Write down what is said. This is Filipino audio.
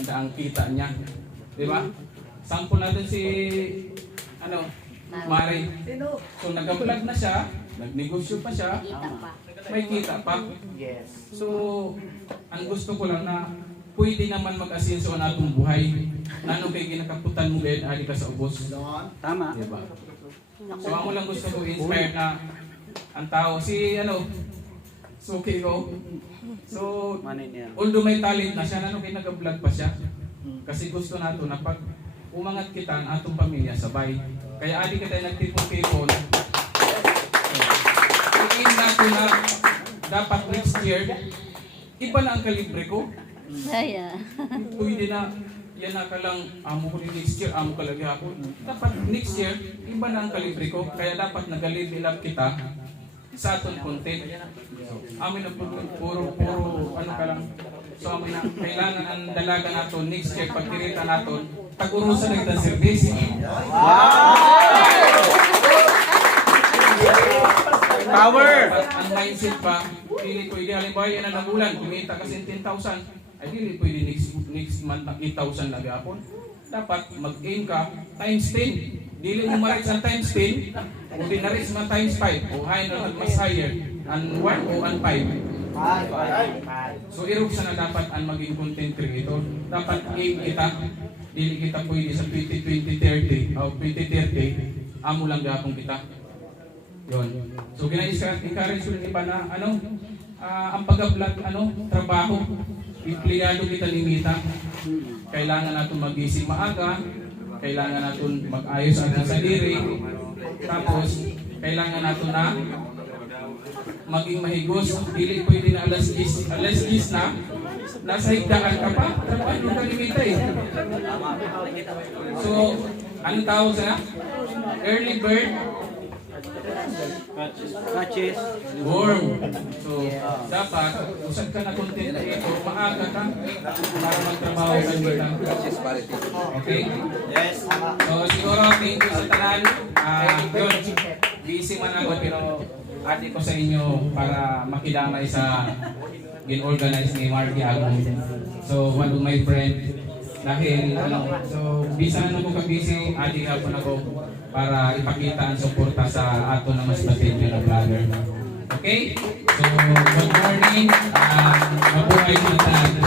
ang kita niya. Di ba? Sample natin si Mari. So nag-vlog na siya, nagnegosyo pa siya, may kita pa. Yes. So ang gusto ko lang na pwede naman mag-asenso ang atong buhay. Nano kay ginakaputan mo gayud ali ka sa ubos. Tama. Di ba? So ako lang gusto ko inspire na ang tao si Suki ko. So although may talent na siya, nano kay nag-vlog pa siya. Kasi gusto nato na pag umangat kita ang atong pamilya sabay. Kaya adi kita nagtipon-tipon. I-aim nato na dapat next year, iba na ang kalibre ko. Pwede na, yan na ka lang, amo ko ni next year, amo ka lagi ako. Dapat next year, iba na ang kalibre ko. Kaya dapat nag-level up kita sa atong content. Amin na puro ka lang. So amin na, kailangan ang dalaga nato next year, pagkirita nato, tag-urusan na kita service. Power! Ang mindset pa, hindi pwede, halimbawa yan ang nagulan, kumita kasi 10,000, ay hindi pwede next month na 8,000 lagi ako. Dapat mag-aim ka times 10. Dili mo ma-reach ang times 10, hindi na-reach mo times 5, o higher na mas higher, and 1 o and 5. So iruksa na dapat ang maging content creator. Dapat aim kita, dili kita pwede sa 2030 o 2030, amo lang gapong kita. Yon. So gina-encourage ko ng iba na ang pag-vlog trabaho, empleyado kita limita. Kailangan natin magising maaga, kailangan natin mag-ayos ang sarili, tapos kailangan natin na maging mahigos. Dili pwede na alas 10 na, nasa higdaan ka pa, trabaho yung kalimita eh. So, anong tawag sana? Early bird Catches. warm. So, dapat, usap ka na content creator, maaga ka para magtrabaho ka dito. Okay? Yes. So, siguro, thank you sa tanan. Yun, busy man ako, pero ati ko sa inyo para makidamay sa gin-organize ni Marky Agong. So, one of my friend, dahil, so, bisan ko ka-busy, ati hapon ako para ipakita ang suporta sa ato na mas batinyo na vlogger. Okay? So, good morning. Mabuhay sa tanan.